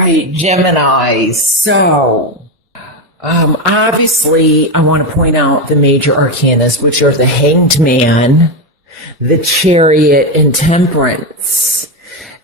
right, Gemini. So, obviously, I want to point out the major arcanas, which are the Hanged Man, the Chariot, and Temperance.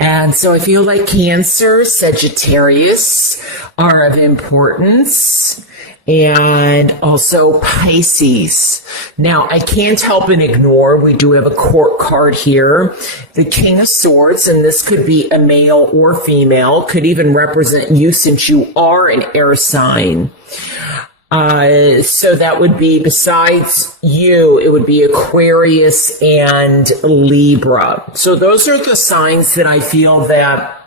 And so I feel like Cancer, Sagittarius are of importance, and also Pisces. Now, I can't help and ignore, we do have a court card here, the King of Swords, and this could be a male or female, could even represent you since you are an air sign. So that would be, besides you, it would be Aquarius and Libra. So those are the signs that I feel that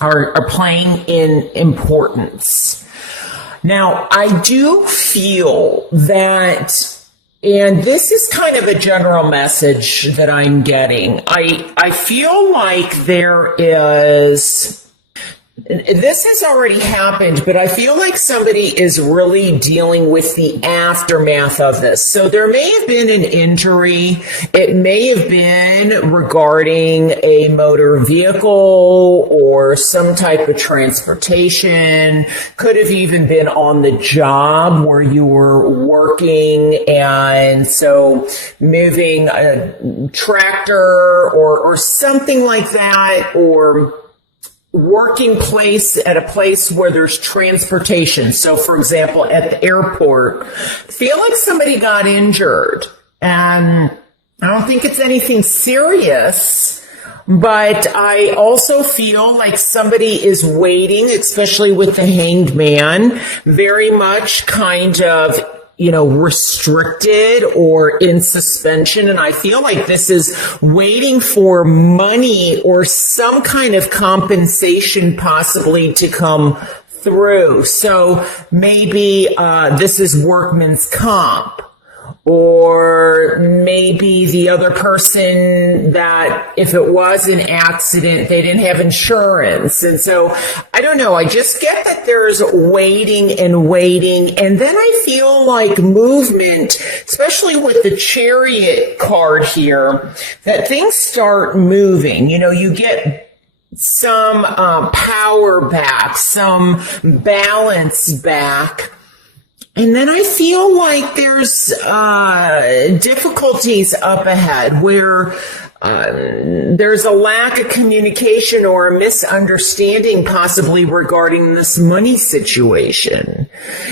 are playing in importance. Now, I do feel that, and this is kind of a general message that I'm getting, I feel like there is, this has already happened, but I feel like somebody is really dealing with the aftermath of this. So there may have been an injury. It may have been regarding a motor vehicle or some type of transportation. Could have even been on the job where you were working, and so moving a tractor or something like that, or working place at a place where there's transportation. So, for example, at the airport, feel like somebody got injured. And I don't think it's anything serious, but I also feel like somebody is waiting, especially with the Hanged Man, very much kind of, restricted or in suspension. And I feel like this is waiting for money or some kind of compensation possibly to come through. So maybe this is workman's comp. Or maybe the other person that if it was an accident, they didn't have insurance. And so, I don't know, I just get that there's waiting. And then I feel like movement, especially with the Chariot card here, that things start moving. You get some power back, some balance back. And then I feel like there's difficulties up ahead where there's a lack of communication or a misunderstanding possibly regarding this money situation.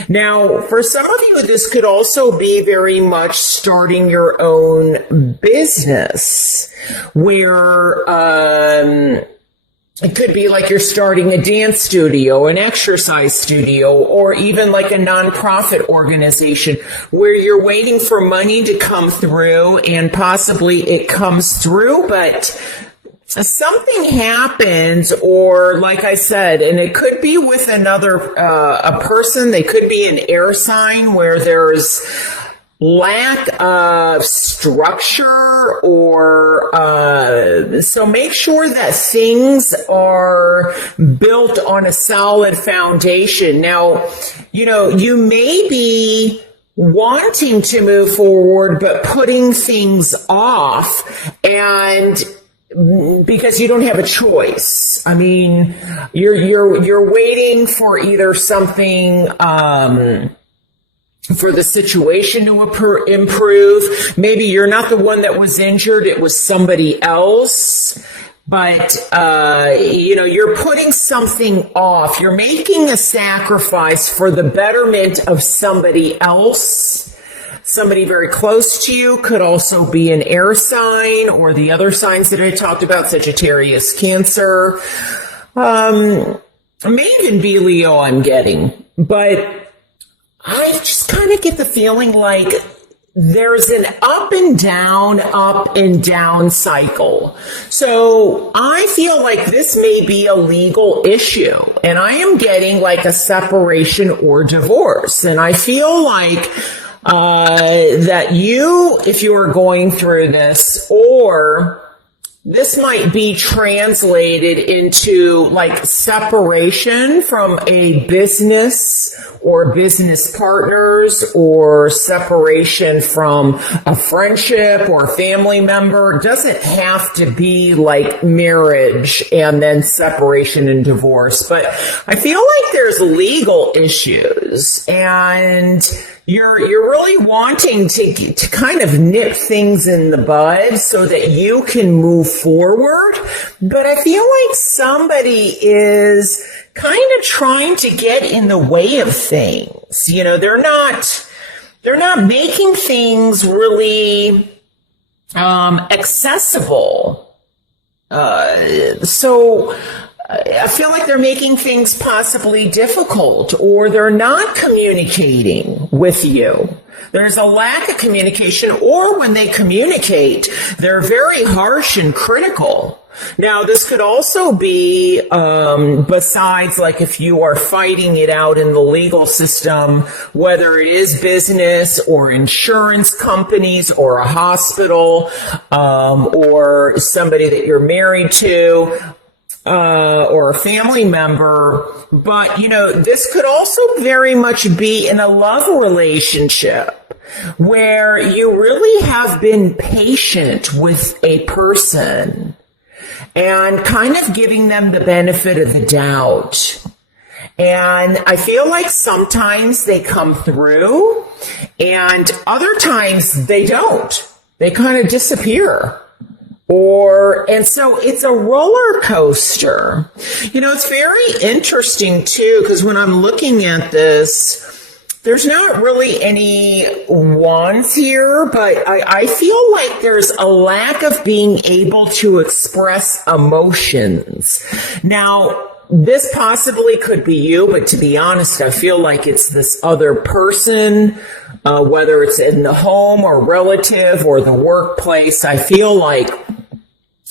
Now, for some of you, this could also be very much starting your own business where it could be like you're starting a dance studio, an exercise studio, or even like a nonprofit organization where you're waiting for money to come through, and possibly it comes through, but something happens, or like I said, and it could be with another, a person, they could be an air sign where there's lack of structure, or so make sure that things are built on a solid foundation. Now, you may be wanting to move forward, but putting things off, and because you don't have a choice. I mean, you're waiting for either something, for the situation to improve. Maybe you're not the one that was injured, it was somebody else. But, you're putting something off. You're making a sacrifice for the betterment of somebody else. Somebody very close to you, could also be an air sign, or the other signs that I talked about, Sagittarius, Cancer. May even be Leo, I'm getting. But I just kind of get the feeling like there's an up and down cycle. So I feel like this may be a legal issue, and I am getting like a separation or divorce. And I feel like that if you are going through this, or this might be translated into like separation from a business or business partners, or separation from a friendship or a family member. It doesn't have to be like marriage and then separation and divorce, but I feel like there's legal issues, and you're really wanting to kind of nip things in the bud so that you can move forward. But I feel like somebody is kind of trying to get in the way of things. You know, they're not making things really accessible. So I feel like they're making things possibly difficult, or they're not communicating with you. There's a lack of communication, or when they communicate, they're very harsh and critical. Now, this could also be, besides like if you are fighting it out in the legal system, whether it is business or insurance companies or a hospital, or somebody that you're married to, or a family member. But, you know, this could also very much be in a love relationship where you really have been patient with a person and kind of giving them the benefit of the doubt. And I feel like sometimes they come through and other times they don't. They kind of disappear. And so it's a roller coaster. You know, it's very interesting too, because when I'm looking at this, there's not really any wands here, but I feel like there's a lack of being able to express emotions. Now, this possibly could be you, but to be honest, I feel like it's this other person, whether it's in the home or relative or the workplace. I feel like,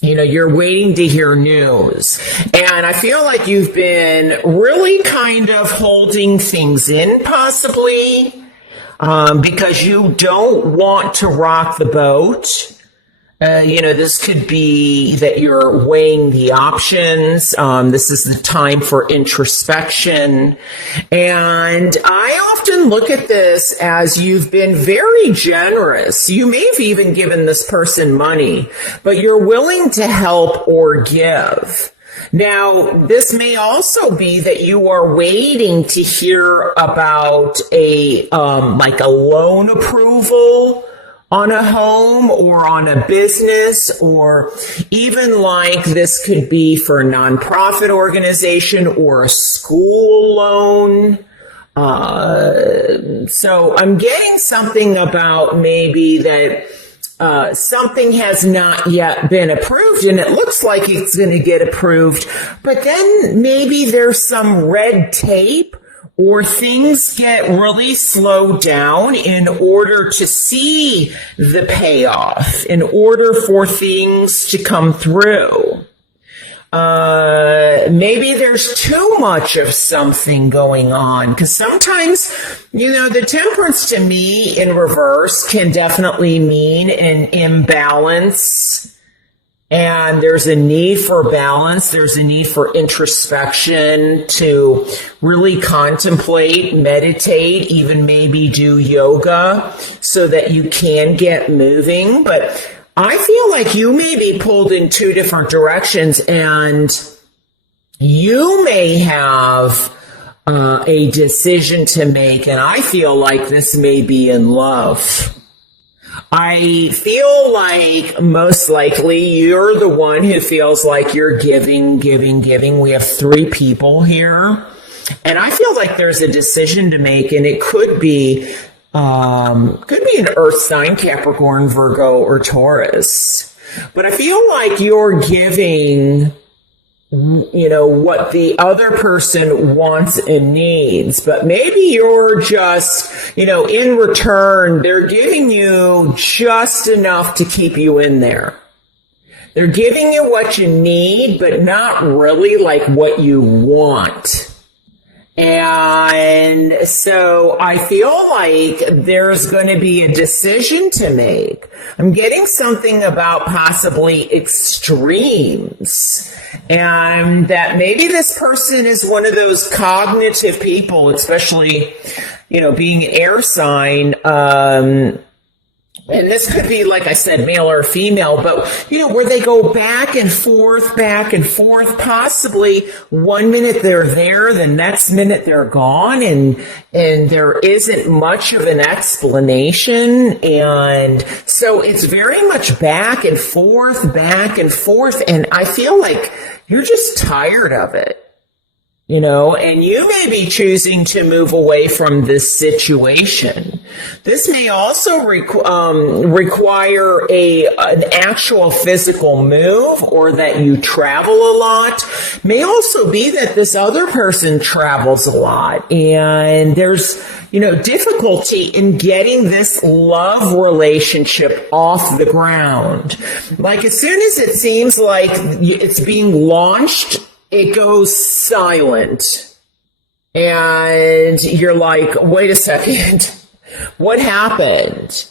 you know, you're waiting to hear news. And I feel like you've been really kind of holding things in, possibly, because you don't want to rock the boat. You know, this could be that you're weighing the options. This is the time for introspection. And I often look at this as you've been very generous. You may have even given this person money, but you're willing to help or give. Now, this may also be that you are waiting to hear about like a loan approval on a home or on a business, or even like this could be for a nonprofit organization or a school loan. So I'm getting something about maybe that something has not yet been approved, and it looks like it's going to get approved, but then maybe there's some red tape, or things get really slowed down in order to see the payoff, in order for things to come through. Maybe there's too much of something going on, because sometimes, you know, the temperance to me in reverse can definitely mean an imbalance. And there's a need for balance. There's a need for introspection, to really contemplate, meditate, even maybe do yoga so that you can get moving. But I feel like you may be pulled in two different directions, and you may have a decision to make. And I feel like this may be in love. I feel like most likely you're the one who feels like you're giving. We have 3 people here. And I feel like there's a decision to make, and it could be an earth sign, Capricorn, Virgo, or Taurus. But I feel like you're giving, you know, what the other person wants and needs, but maybe you're just, you know, in return, they're giving you just enough to keep you in there. They're giving you what you need, but not really like what you want. And so I feel like there's going to be a decision to make. I'm getting something about possibly extremes, and that maybe this person is one of those cognitive people, especially, being an air sign, and this could be, like I said, male or female, but, where they go back and forth, possibly 1 minute they're there, the next minute they're gone, and there isn't much of an explanation. And so it's very much back and forth, and I feel like you're just tired of it. And you may be choosing to move away from this situation. This may also require an actual physical move, or that you travel a lot. May also be that this other person travels a lot, and there's, difficulty in getting this love relationship off the ground. Like, as soon as it seems like it's being launched, it goes silent, and you're like, wait a second, what happened?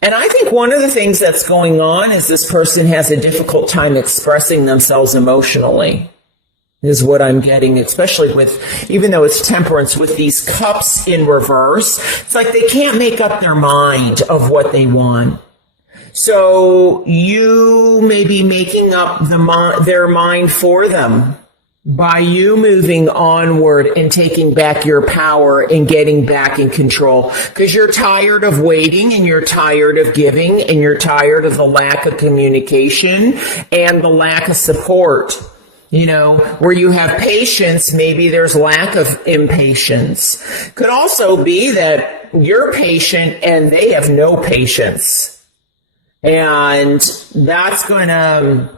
And I think one of the things that's going on is this person has a difficult time expressing themselves emotionally, is what I'm getting, especially with, even though it's temperance, with these cups in reverse. It's like they can't make up their mind of what they want. So you may be making up their mind for them by you moving onward and taking back your power and getting back in control, because you're tired of waiting, and you're tired of giving, and you're tired of the lack of communication and the lack of support. Where you have patience, maybe there's lack of impatience. Could also be that you're patient and they have no patience. And that's going to,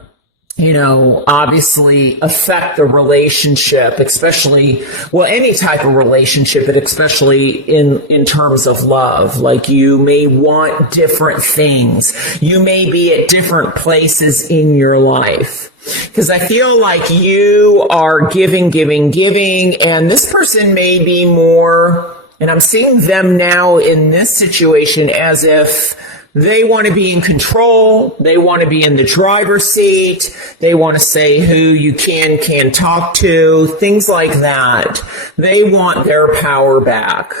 obviously affect the relationship, especially, any type of relationship, but especially in terms of love. Like, you may want different things. You may be at different places in your life. Because I feel like you are giving, and this person may be more, and I'm seeing them now in this situation as if they want to be in control. They want to be in the driver's seat. They want to say who you can talk to, things like that. They want their power back.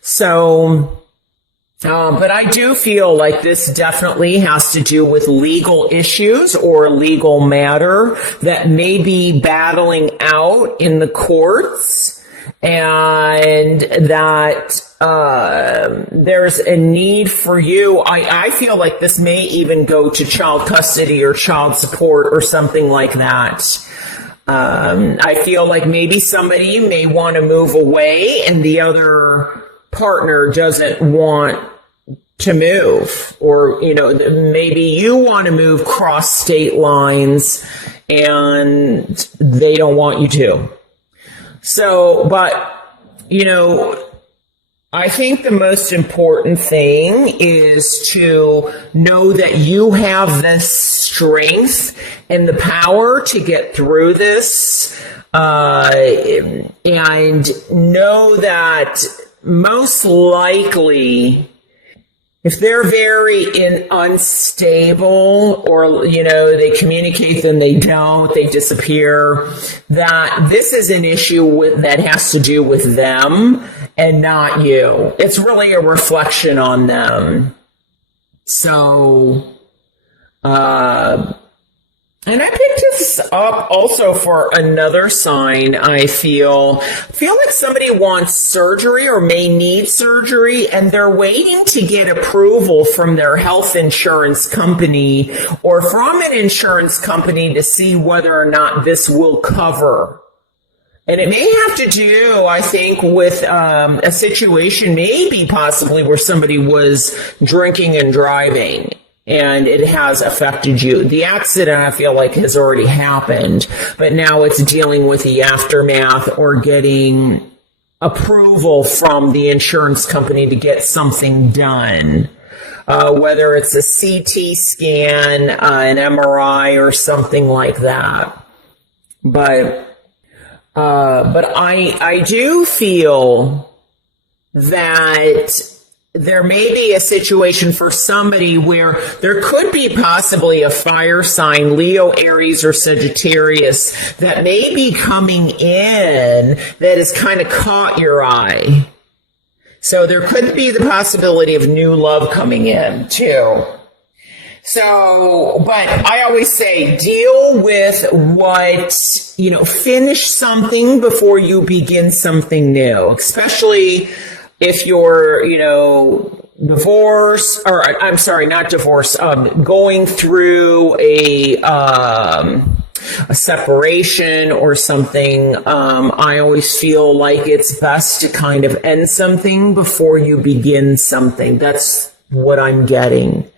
So, but I do feel like this definitely has to do with legal issues or legal matter that may be battling out in the courts, and that there's a need for you. I feel like this may even go to child custody or child support or something like that. I feel like maybe somebody may want to move away and the other partner doesn't want to move, or, maybe you want to move cross state lines and they don't want you to. So, but, I think the most important thing is to know that you have the strength and the power to get through this, and know that most likely, if they're very unstable, or, they communicate, then they don't, they disappear, that this is an issue that has to do with them and not you. It's really a reflection on them. So, and I picked this up also for another sign. I feel like somebody wants surgery or may need surgery, and they're waiting to get approval from their health insurance company or from an insurance company to see whether or not this will cover. And it may have to do, I think, with a situation maybe possibly where somebody was drinking and driving, and it has affected you. The accident, I feel like, has already happened, but now it's dealing with the aftermath or getting approval from the insurance company to get something done. Whether it's a CT scan, an MRI, or something like that. But But I do feel that there may be a situation for somebody where there could be possibly a fire sign, Leo, Aries, or Sagittarius, that may be coming in that has kind of caught your eye. So there could be the possibility of new love coming in too. So, but I always say deal with finish something before you begin something new, especially if you're, divorce, or I'm sorry, not divorce, going through a separation or something. I always feel like it's best to kind of end something before you begin something. That's what I'm getting.